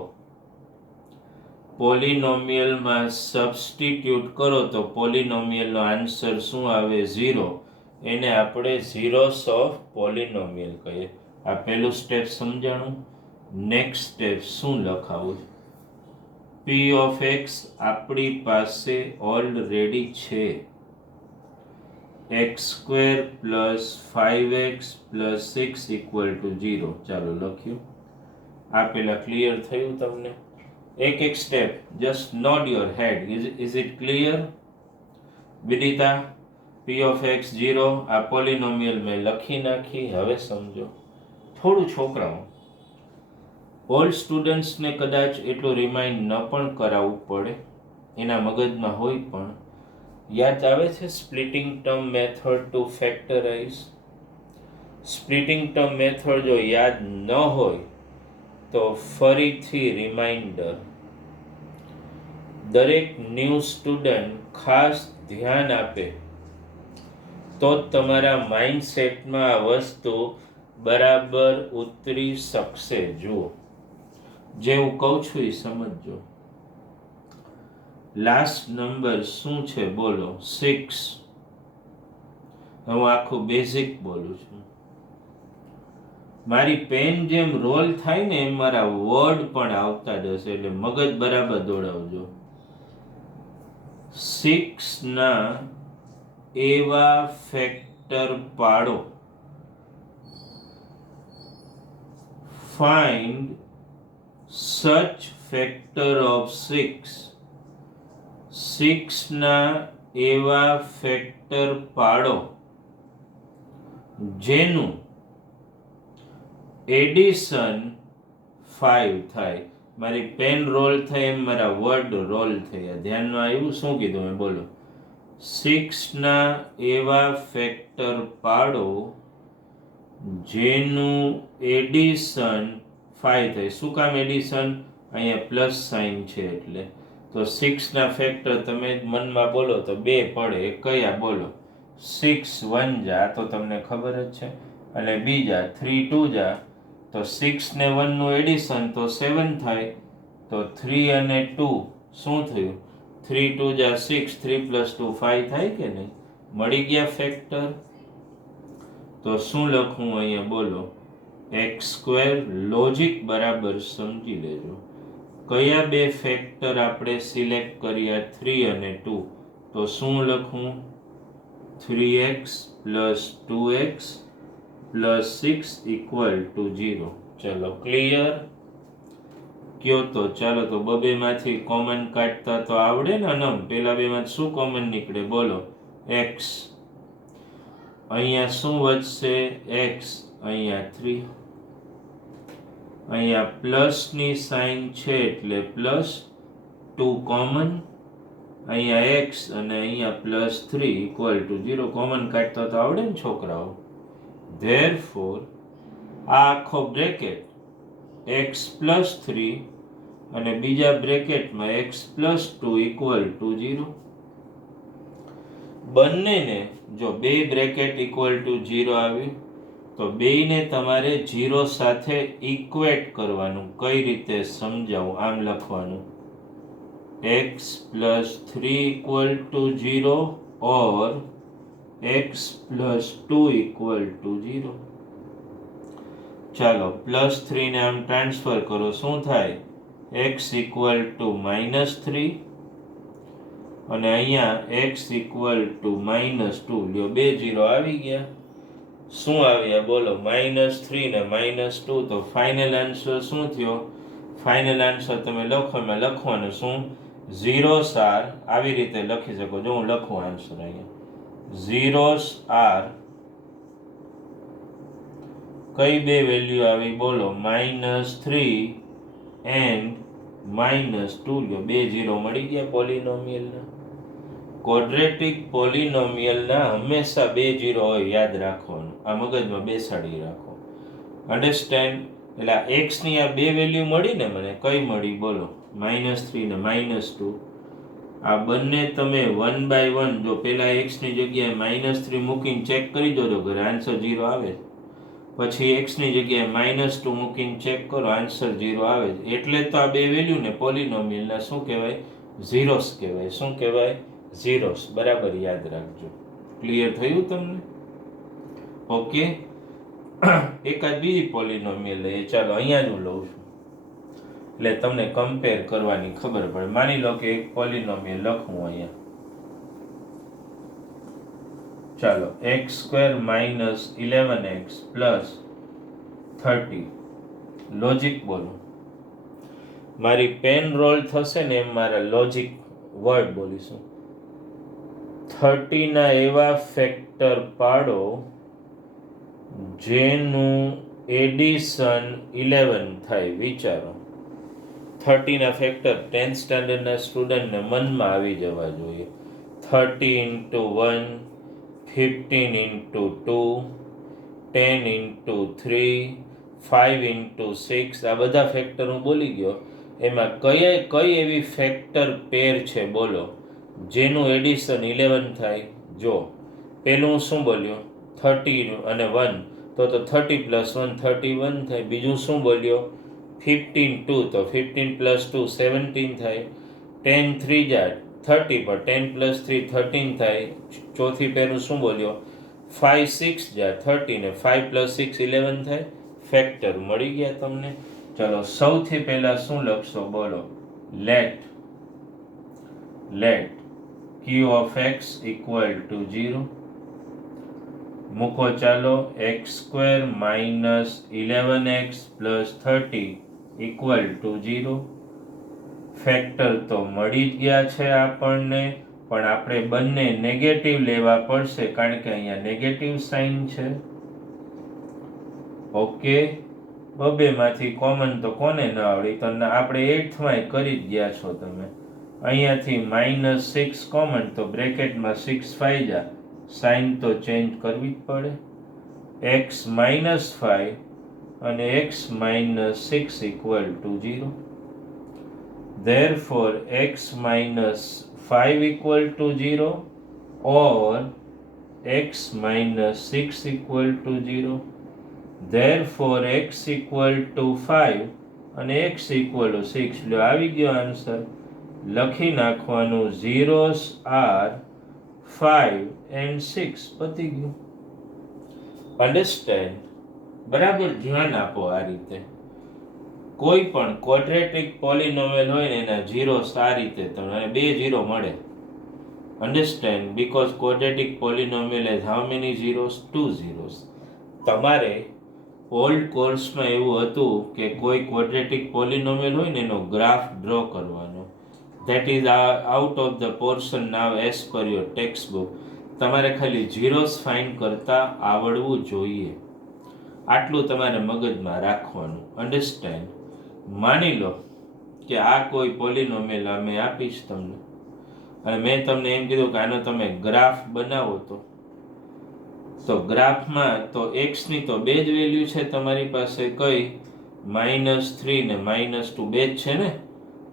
પોલિનોમિયલમાં સબસ્ટિટ્યુટ કરો તો પોલિનોમિયલનો આન્સર શું આવે? 0. એને આપણે ઝીરોસ ઓફ પોલિનોમિયલ કહીએ. આ પહેલું સ્ટેપ સમજાણું. નેક્સ્ટ સ્ટેપ શું લખાવું? p of x આપણી પાસે ઓલરેડી છે. x square plus 5x plus 6 equal to 0. ચાલો લખ્યું. આ પેલા ક્લિયર થયું તમને? એક એક step just nod your head. Is it clear? Vidita, p of x 0 આ પોલિનોમિયલ મેં લખી નાખી. હવે સમજો થોડું છોકરાઓ, ઓલ્ડ સ્ટુડન્ટ્સને કદાચ એટલું રિમાઇન્ડ ન પણ કરાવવું પડે, એના મગજમાં હોય, પણ યાદ આવે છે splitting term method to factorize? Splitting term method જો યાદ ન હોય તો ફરીથી રિમાઇન્ડર. દરેક ન્યૂ સ્ટુડન્ટ ખાસ ધ્યાન આપે તો તમારા માઇન્ડસેટમાં આ વસ્તુ બરાબર ઉતરી શકશે. જુઓ, જે હું કહું છું એ સમજજો. લાસ્ટ નંબર શું છે બોલો? 6. હું આખું બેઝિક બોલું છું. મારી પેન જેમ રોલ થાય ને એમ મારા વર્ડ પણ આવતા જશે, એટલે મગજ બરાબર દોડાવજો. 6 ના એવા ફેક્ટર પાડો. ફાઇન્ડ સચ ફેક્ટર ઓફ 6. 6 ના એવા ફેક્ટર પાડો જેનું એડિશન 5 થાય. મારી પેન રોલ થઈ એમ મારા વર્ડ રોલ થયા. ધ્યાનમાં આવ્યું? શું કીધું મેં? બોલો. 6 ના એવા ફેક્ટર પાડો જેનું એડિશન 5 થાય. શું કામ એડિશન? અહીંયા પ્લસ સાઇન છે એટલે. તો 6 ના ફેક્ટર તમે મનમાં બોલો તો 2 પડે. કયા બોલો? 6 1 જા તો તમને ખબર જ છે, અને બીજા 3 2 જા તો 6 ને 1 નું એડિશન તો 7 થાય. તો 3 અને 2 શું થયું? 3 2 જા 6, 3 પ્લસ 2 5 થાય કે નહીં? મળી ગયા ફેક્ટર. તો શું લખું અહીંયા બોલો? x square. લોજિક બરાબર સમજી લેજો. કયા 2 ફેક્ટર આપણે સિલેક્ટ કર્યા? 3 અને 2. તો શું લખું? 3x plus 2x plus 6 equal to 0. ચલો ક્લિયર? કયો તો ચાલો તો બબેમાંથી કોમન કાઢતા તો આવડે ને અનમ પેલા બેમાંથી શું કોમન નીકળે બોલો x અહીંયા શું વધશે x અહીંયા 3 અહીંયા પ્લસની સાઇન છે એટલે +2 કોમન અહીંયા x અને અહીંયા +3 = 0 કોમન કાઢતા તો આવડે ને છોકરાઓ ધેરફોર આ આખો બ્રેકેટ x +3 અને બીજા બ્રેકેટમાં x +2 = 0 બંનેને જો બે બ્રેકેટ =0 આવ્યું તો બેયને તમારે 0 સાથે ઇક્વેટ કરવાનું કઈ રીતે સમજાવું આમ લખવાનું x +3 = 0 or x +2 = 0 ચાલો +3 ને આમ ટ્રાન્સફર કરો શું થાય x =-3 અને અહીંયા x =-2 લ્યો બે 0 આવી ગયા શું આવ્યા બોલો -3 ને -2 તો ફાઇનલ આન્સર શું થયો ફાઇનલ આન્સર તમે લખો એમાં લખવાનું શું 0s are આવી રીતે લખી શકો જો હું લખું આન્સર અહીંયા 0s are કઈ બે વેલ્યુ આવી બોલો -3 and -2 લ્યો બે 0 મળી ગયા પોલિનોમિયલના ક્વોડ્રેટિક પોલિનોમિયલના હંમેશા બે 0 હોય યાદ રાખવાનું આ મગજમાં બેસાડી રાખો અન્ડરસ્ટેન્ડ એટલે x ની આ બે વેલ્યુ મળી ને મને કઈ મળી બોલો -3 ને -2 આ બંને તમે 1 by 1 જો પેલા x ની જગ્યાએ -3 મૂકીને ચેક કરી જોજો ઘરે આન્સર 0 આવે પછી x ની જગ્યાએ -2 મૂકીને ચેક કરો આન્સર 0 આવે એટલે તો આ બે વેલ્યુ ને પોલિનોમિયલના શું કહેવાય ઝીરોસ કહેવાય શું કહેવાય ઝીરોસ બરાબર યાદ રાખજો ક્લિયર થયું તમને ઓકે એકાદ બીજી પોલિનોમિયલ લઈએ ચાલો અહીંયા જ હું લઉં છું એટલે તમને કમ્પેર કરવાની ખબર પડે માની લો કે એક પોલિનોમિયલ લખું અહીંયા ચાલો x² - 11x + 30 લોજિક બોલો મારી પેન રોલ થશે ને એમ મારા લોજિક વર્ડ બોલીશું 30 ના એવા ફેક્ટર પાડો જેનું એડિશન 11 થાય વિચારો 30 ના ફેક્ટર 10th સ્ટાન્ડર્ડના સ્ટુડન્ટને મનમાં આવી જવા જોઈએ 30 × 1 15 × 2 10 × 3 5 × 6 આ બધા ફેક્ટર હું બોલી ગયો એમાં કઈ એવી ફેક્ટર પેર છે બોલો જેનું એડિશન 11 થાય જો પેલું શું બોલ્યો 30 અને 1 તો 30 + 1 31 થાય બીજું શું બોલ્યો 15 2 તો 15 + 2 17 થાય 10 3 30 પર 10 + 3 13 થાય ચોથી પેલું શું બોલ્યો 5 6 30 ને 5 + 6 11 થાય ફેક્ટર મળી ગયા તમને ચલો સૌથી પહેલા શું લખશો બોલો લેટ q of x = 0 મૂકો ચાલો x² - 11x + 30 = 0 ફેક્ટર તો મળી જ ગયા છે આપણને પણ આપણે બંને નેગેટિવ લેવા પડશે કારણ કે અહીંયા નેગેટિવ સાઇન છે ઓકે બબેમાંથી કોમન તો કોને ન આવડી તો આપણે 8th માં કરી જ ગયા છો તમે અહીંયાથી -6 કોમન તો બ્રેકેટમાં 6 5 જા સાઇન તો ચેન્જ કરવી જ પડે x - 5 અને x - 6 = 0 therefore x - 5 = 0 or x - 6 = 0 therefore x = 5 અને x = 6 લો આવી ગયો આન્સર લખી નાખવાનું zeros are 5 and 6 પતી ગયું અન્ડરસ્ટેન્ડ બરાબર ધ્યાન આપો આ રીતે કોઈ પણ ક્વોડ્રેટિક પોલિનોમિયલ હોય ને એના zeros આ રીતે તમને બે 0 મળે understand because quadratic પોલિનોમિયલ has how many zeros 2 zeros તમારે ઓલ્ડ કોર્સમાં એવું હતું કે કોઈ ક્વોડ્રેટિક પોલિનોમિયલ હોય ને એનો ગ્રાફ ડ્રો કરવાનો. That is out of the portion now as per your text book. તમારે ખાલી ઝીરોસ ફાઇન્ડ કરતા આવડવું જોઈએ. આટલું તમારે મગજમાં રાખવાનું. અન્ડરસ્ટેન્ડ? માની લો કે આ કોઈ પોલિનોમિયલ મેં આપીશ તમને, અને મેં તમને એમ કીધું કે આનો તમે ગ્રાફ બનાવો તો ગ્રાફમાં તો એક્સની તો બે જ વેલ્યુ છે તમારી પાસે, કઈ? -3 ને -2 બે જ છે ને.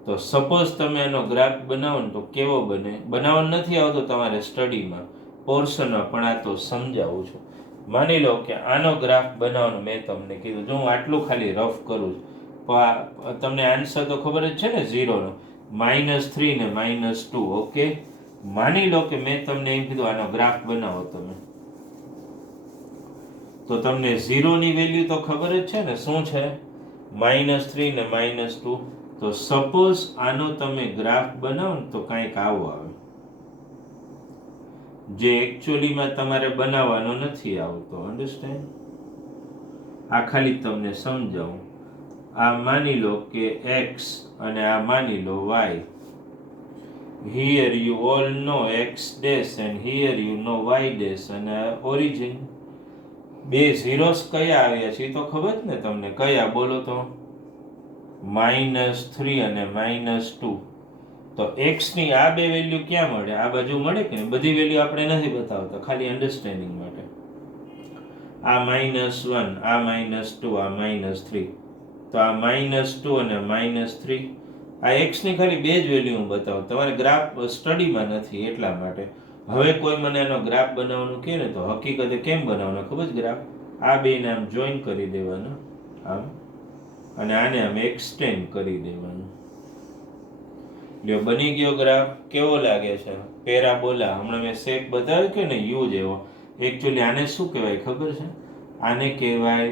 તો સપોઝ તમે આનો ગ્રાફ બનાવો ને તો કેવો બને? બનાવવાનો નથી આવતો તમારે સ્ટડીમાં, પોર્શનમાં, પણ આ તો સમજાવું છું. માની લો કે આનો ગ્રાફ બનાવવાનું મેં તમને કીધું. જો હું આટલું ખાલી રફ કરું છું, તમને આન્સર તો ખબર જ છે ને, 0 નો, -3 ને -2. ઓકે, માની લો કે મેં તમને એમ કીધું આનો ગ્રાફ બનાવો તમે, તો તમને 0 ની વેલ્યુ તો ખબર જ છે ને, શું છે? -3 ને -2. તો સપોઝ આનો તમે ગ્રાફ બનાવો ને તો કંઈક આવો આવે, જે એકચ્યુઅલીમાં તમારે બનાવવાનો નથી આવતો. અન્ડરસ્ટેન્ડ? આ ખાલી તમને સમજાવું. આ માની લો કે x અને આ માની લો y. Here you all know x dash and here you know y dash, અને ઓરિજિન. બે ઝીરોસ કયા આવ્યા છે એ તો ખબર જ ને તમને? કયા બોલો તો? -3 અને -2. તો x ની આ બે વેલ્યુ ક્યાં મળે? આ બાજુ મળે કે નહીં? બધી વેલ્યુ આપણે નથી બતાવતા, ખાલી અન્ડરસ્ટેન્ડિંગ માટે. આ -1, આ -2, આ -3. તો આ -2 અને -3, આ x ની ખાલી બે જ વેલ્યુ હું બતાવું, તમારે ગ્રાફ સ્ટડીમાં નથી એટલા માટે. હવે કોઈ મને એનો ગ્રાફ બનાવવાનું કહે ને તો હકીકતે કેમ બનાવવાનો ખબર છે? ગ્રાફ આ બેને આમ જોઈન કરી દેવાનો આમ, અને આને આમ એક્સટેન્ડ કરી દેવાનું. લ્યો, બની ગયો ગ્રાફ. કેવો લાગે છે? પેરાબોલા. હમણાં મેં શેપ બતાવ્યો કે ને, યુ જેવો. એકચ્યુઅલી આને શું કહેવાય ખબર છે? આને કહેવાય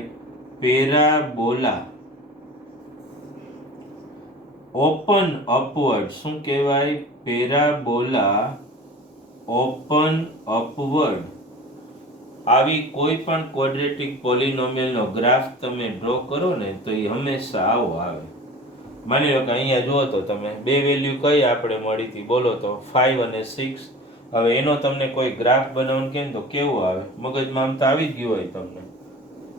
પેરાબોલા. Open upward. શું કહેવાય? Parabola open upward. આવી કોઈ પણ ક્વોડ્રેટિક પોલિનોમિયલનો ગ્રાફ તમે ડ્રો કરો ને તો એ હંમેશા આવો આવે. માની લો કે અહીંયા જુઓ તો તમે બે વેલ્યુ કઈ આપણે મળી હતી બોલો તો? 5 અને 6. હવે એનો તમને કોઈ ગ્રાફ બનાવવાનું કહે તો કેવું આવે? મગજમાં આમ તો આવી જ ગયું હોય તમને.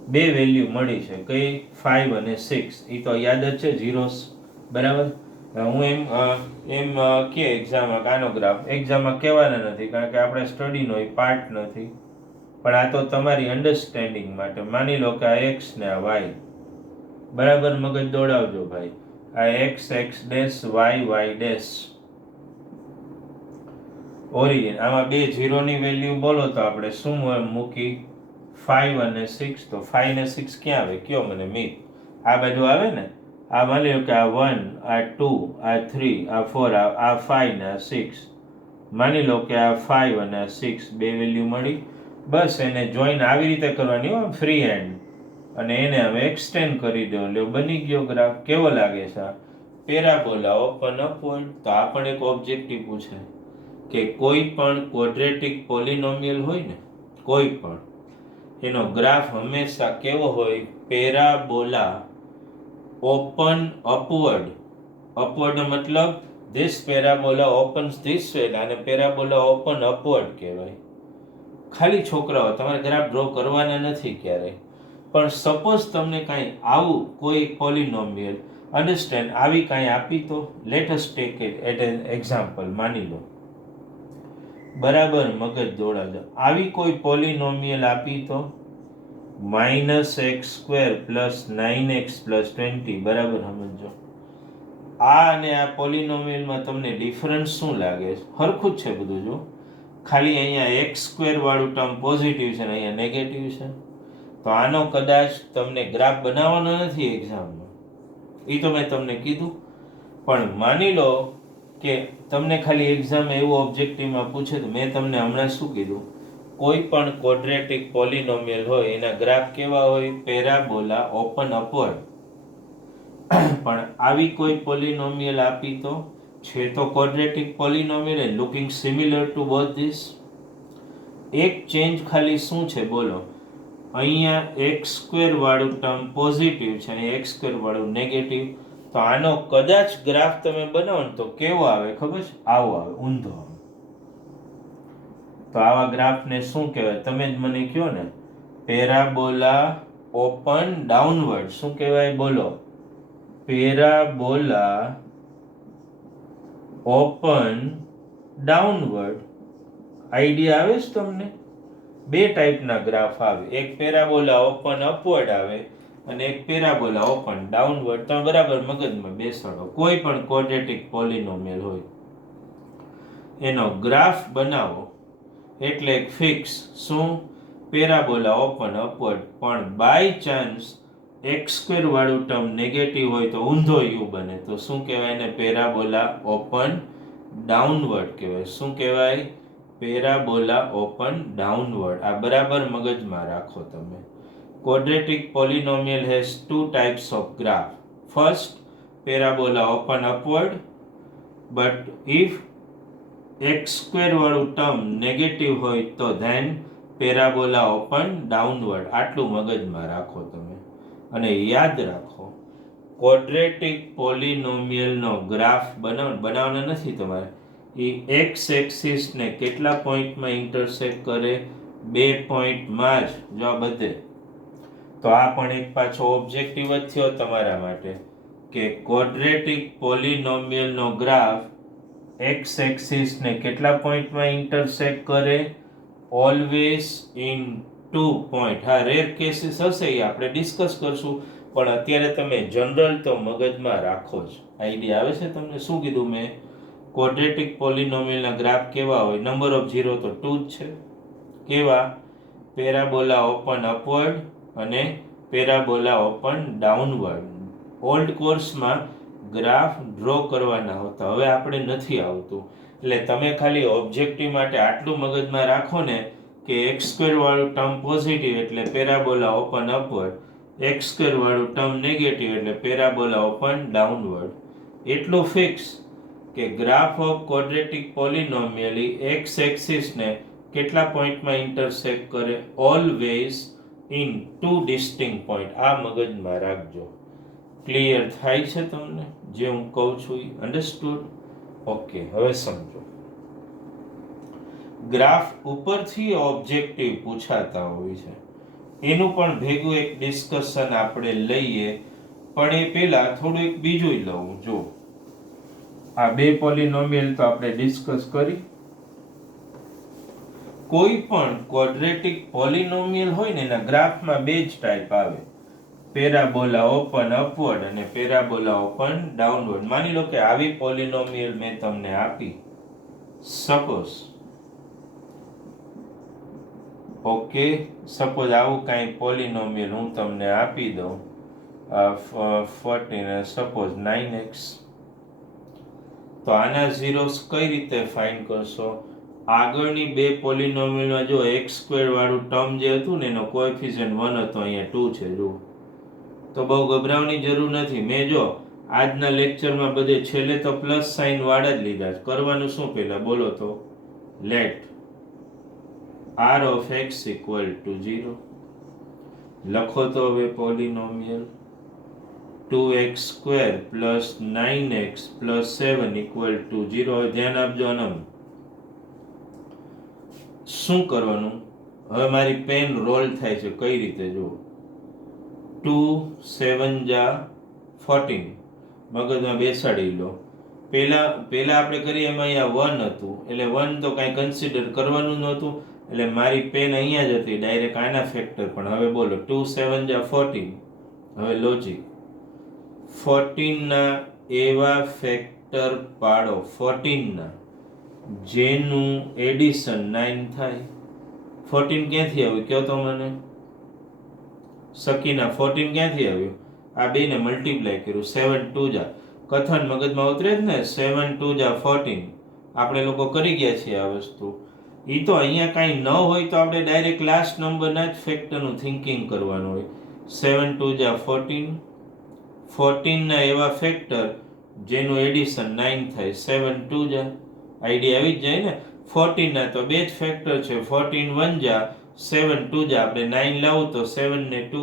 બે વેલ્યુ મળી છે, કઈ? 5 અને 6. એ તો યાદ જ છે, ઝીરોસ. બરાબર? હું એમ કે એક્ઝામમાં આનો ગ્રાફ એક્ઝામમાં કહેવાના નથી, કારણ કે આપણે સ્ટડીનો એ પાર્ટ નથી, પણ આ તો તમારી અન્ડરસ્ટેન્ડિંગ માટે. માની લો કે આ x ને આ y. બરાબર? મગજ દોડાવજો ભાઈ. આ x x dash y y dash. Origin. આમાં બે ઝીરો ની વેલ્યુ બોલો તો આપણે શું મૂકી? 5 અને 6. તો 5 ને 6 ક્યાં આવે? કયો મને મિત. આ બાજુ આવે ને. આ માની લો કે આ 1, આ 2, આ 3, આ 4, આ 5 ને આ 6. માની લો કે આ 5 અને આ 6 બે વેલ્યુ મળી. બસ એને જોઈન આવી રીતે કરવાની હો, ફ્રી હેન્ડ, અને એને હવે એક્સટેન્ડ કરી દો. લ્યો, બની ગયો ગ્રાફ. કેવો લાગે છે? Parabola open upward. તો આ પણ એક ઓબ્જેક્ટિવ પૂછે કે કોઈ પણ ક્વોડ્રેટિક પોલિનોમિયલ હોય ને, કોઈ પણ, એનો ગ્રાફ હંમેશા કેવો હોય? Parabola open upward. અપવર્ડ મતલબ this parabola opens this way, અને પેરાબોલા ઓપન અપવર્ડ કહેવાય. ખાલી છોકરાઓ, તમારે ગ્રાફ ડ્રો કરવાના નથી ક્યારેય. પણ સપોઝ તમને કાંઈ આવું કોઈ પોલિનોમિયલ, અન્ડરસ્ટેન્ડ, આવી કાંઈ આપી તો let us take it at an example. માની લો, બરાબર? મગજ દોડાવજો. આવી કોઈ પોલિનોમિયલ આપી તો -x² + 9x + 20. બરાબર? સમજો. આ અને આ પોલિનોમિયલમાં તમને ડિફરન્સ શું લાગે? સરખું જ છે બધું. જો ખાલી અહીંયા x² વાળું ટર્મ પોઝિટિવ છે ને અહીંયા નેગેટિવ છે. તો આનો કદાચ તમને ગ્રાફ બનાવવાનો નથી એક્ઝામમાં, એ તો મેં તમને કીધું. પણ માની લો કે તમને ખાલી એક્ઝામ એવું ઓબ્જેક્ટિવમાં પૂછે તો મેં તમને હમણાં શું કીધું? કોઈ પણ ક્વોડ્રેટિક પોલિનોમિયલ હોય એના ગ્રાફ કેવા હોય? Parabola open upward. પણ આવી કોઈ પોલિનોમિયલ આપી તો છે તો quadratic પોલિનોમિયલ and looking similar two both this. એક ચેન્જ ખાલી શું છે બોલો? અહીંયા x² વાળું ટર્મ પોઝિટિવ છે અને x² વાળું નેગેટિવ. તો આનો કદાચ ગ્રાફ તમે બનાવો ને તો કેવો આવે ખબર છે? આવો આવે, ઊંધો આવે. તો આવા ગ્રાફને શું કહેવાય? તમે જ મને કહો ને. Parabola open downward. શું કહેવાય? બોલો. Parabola open downward. આઈડિયા આવે છે તમને? બે ટાઈપના ગ્રાફ આવે. એક પેરાબોલા ઓપન અપવર્ડ આવે અને એક પેરાબોલા ઓપન ડાઉનવર્ડ. તમે બરાબર મગજમાં બેસાડો. કોઈ પણ ક્વોડ્રેટિક પોલિનોમિયલ હોય એનો ગ્રાફ બનાવો એટલે એક ફિક્સ શું? Parabola open upward. પણ બાય ચાન્સ x² વાળું ટર્મ નેગેટિવ હોય તો ઊંધો યુ બને. તો શું કહેવાય એને? પેરાબોલા ઓપન ડાઉનવર્ડ કહેવાય. શું કહેવાય? Parabola open downward. આ બરાબર મગજમાં રાખો તમે. Quadratic polynomial has two types of graph. First, parabola open upward, but if x² વાળું ટર્મ નેગેટિવ હોય તો then parabola open downward. આટલું મગજમાં રાખો તમે. અને યાદ રાખો, ક્વોડ્રેટિક પોલિનોમિયલનો ગ્રાફ બનાવવાનો નથી તમારે. એ એક્સ એક્સિસ ને કેટલા પોઈન્ટમાં ઇન્ટરસેક્ટ કરે? 2 પોઈન્ટમાં જ. જો આ બધે. તો આ પણ એક પાછો ઓબ્જેક્ટિવ જ થયો તમારા માટે કે ક્વોડ્રેટિક પોલિનોમિયલનો ગ્રાફ એક્સ એક્સિસ ને કેટલા પોઈન્ટમાં ઇન્ટરસેક્ટ કરે? Always in 2 point. હા, રેર કેસીસ હશે એ આપણે ડિસ્કસ કરશું, પણ અત્યારે તમે જનરલ તો મગજમાં રાખો જ. આઈડિયા આવે છે તમને? શું કીધું મેં? ક્વોડ્રેટિક પોલિનોમિયલના ગ્રાફ કેવા હોય? નંબર ઓફ 0 તો 2 જ છે. કેવા? પેરાબોલા ઓપન અપવર્ડ અને પેરાબોલા ઓપન ડાઉનવર્ડ. ઓલ્ડ કોર્સમાં ગ્રાફ ડ્રો કરવાના હોતા, હવે આપણે નથી આવતું. એટલે તમે ખાલી ઓબ્જેક્ટિવ માટે આટલું મગજમાં રાખો ને કે x² વાળું ટર્મ પોઝિટિવ એટલે પેરાબોલા ઓપન અપવર્ડ, x² વાળું ટર્મ નેગેટિવ એટલે પેરાબોલા ઓપન ડાઉનવર્ડ. એટલું ફિક્સ કે graph of quadratic polynomial x axis ને કેટલા પોઈન્ટમાં ઇન્ટરસેક્ટ કરે? Always in 2 distinct point. આ મગજમાં રાખજો. ક્લિયર થાય છે તમને જે હું કહું છું? અન્ડરસ્ટુડ? ઓકે, હવે સમજો. ગ્રાફ ઉપરથી ઓબ્જેક્ટિવ પૂછાતા હોય છે, એનું પણ ભેગું એક ડિસ્કશન આપણે લઈએ, પણ એ પહેલા થોડું એક બીજું લઉં. જો આ બે પોલિનોમિયલ તો આપણે ડિસ્કસ કરી. કોઈ પણ ક્વોડ્રેટિક પોલિનોમિયલ હોય ને એના ગ્રાફમાં બે જ ટાઈપ આવે, પેરાબોલા ઓપન અપવર્ડ અને પેરાબોલા ઓપન ડાઉનવર્ડ. માની લો કે આવી પોલિનોમિયલ મેં તમને આપી. સપોઝ આવું કાંઈ પોલિનોમિયલ હું તમને આપી દઉં, 14 સપોઝ 9x. તો આના ઝીરોસ કઈ રીતે ફાઇન્ડ કરશો? આગળની બે પોલિનોમિયલમાં જો x² વાળું ટર્મ જે હતું ને એનો કોએફિશિયન્ટ 1 હતો, અહીંયા 2 છે. જો તો બહુ ગભરાવાની જરૂર નથી. મેં જો આજના લેક્ચરમાં બધે છેલ્લે તો પ્લસ સાઇન વાળા જ લીધા છે. કરવાનું શું પહેલા બોલો તો? Let r of x equal to 0. લખો તો હવે પોલિનોમિયલ 2x² plus 9x plus 7 equal to 0. હવે ધ્યાન આપજો. આનામાં શું કરવાનું? હવે મારી પેન રોલ થાય છે કઈ રીતે? જો 2 7 જા 14 મગજમાં બેસાડી લો. પહેલા આપણે કરીએ એમાં અહીંયા 1 હતું એટલે 1 તો કાંઈ કન્સિડર કરવાનું નહોતું, એટલે મારી પેન અહીંયા જ હતી, ડાયરેક્ટ આના ફેક્ટર. પણ હવે બોલો 2 7 જા 14. હવે લોજિક 14 ના એવા ફેક્ટર પાડો 14 ના જેનું એડિશન 9 થાય. 14 ક્યાંથી આવ્યું કયો તો મને? સકીના 14 ક્યાંથી આવ્યું? આ બેને મલ્ટીપ્લાય કર્યું. 7 2 જા કથન મગજમાં ઉતરે જ ને. 7 2 જા 14. આપણે લોકો કરી ગયા છીએ આ વસ્તુ. એ તો અહીંયા કાંઈ ન હોય તો આપણે ડાયરેક્ટ લાસ્ટ નંબરના જ ફેક્ટરનું થિંકિંગ કરવાનું હોય. 7 2 જા 14. 14 ના એવા ફેક્ટર જેનું એડિશન 9 થાય. 7 2 જા આઈડિયા આવી જ જાય ને. 14 ના તો બે જ ફેક્ટર છે. 14 1 જા 7 2 જ આપણે 9 લાવું તો 7 ને 2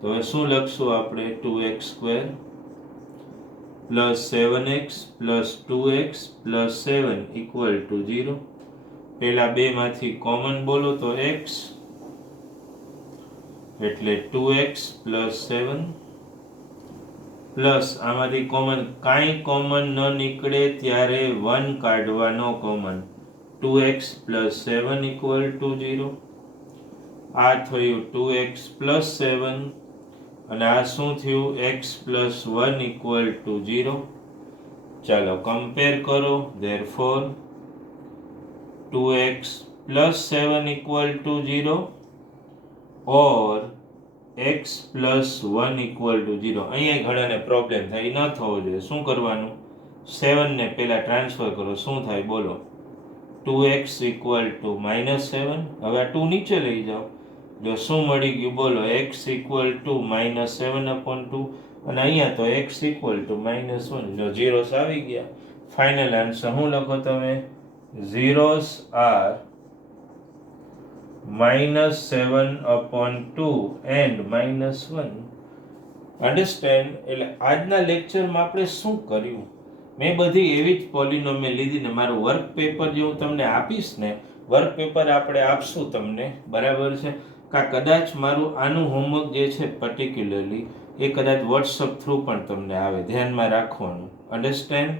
તો હવે શું લખશું આપણે 2x square plus 7x plus 2x plus 7 equal to 0. પેલા બે માંથી કોમન બોલો તો x એટલે 2x પ્લસ 7 પ્લસ આમાંથી કોમન કાંઈ કોમન ન નીકળે ત્યારે 1 કાઢવાનો common 2x plus 7 equal to 0. આ થયું 2x પ્લસ 7 અને આ શું થયું x પ્લસ 1 ઇક્વલ ટુ 0. ચાલો કમ્પેર કરો. Therefore 2x plus 7 equal to 0 or x plus 1 equal to 0. અહીંયા ઘણાને પ્રોબ્લેમ થાય, ન થવો જોઈએ. શું કરવાનું? 7 ને પહેલા ટ્રાન્સફર કરો. શું થાય બોલો? 2x equal to -7. હવે આ 2 નીચે લઈ જાઓ. જો શું મળી ગયું બોલો? x ઇક્વલ ટુ -7/2 અને અહીંયા તો x ઇક્વલ ટુ -1. જો ઝીરોસ આવી ગયા. ફાઇનલ આન્સર શું લખો તમે? zeros are -7/2 and -1. અન્ડરસ્ટેન્ડ? એટલે આજના લેક્ચરમાં આપણે શું કર્યું? મેં બધી એવી જ પોલિનોમિયલ લીધી ને મારું વર્ક પેપર જે હું તમને આપીશ ને, વર્ક પેપર આપણે આપશું તમને, બરાબર છે? કદાચ મારું આનું હોમવર્ક જે છે પર્ટિક્યુલરલી એ કદાચ વોટ્સઅપ થ્રુ પણ તમને આવે, ધ્યાનમાં રાખવાનું. અન્ડરસ્ટેન્ડ?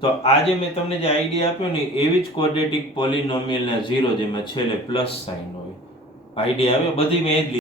તો આજે મેં તમને જે આઈડિયા આપ્યો ને એવી જ ક્વોડ્રેટિક પોલિનોમિયલના ઝીરો જેમાં છેલ્લે પ્લસ સાઇન હોય. આઈડિયા આવ્યો? બધી મેં જ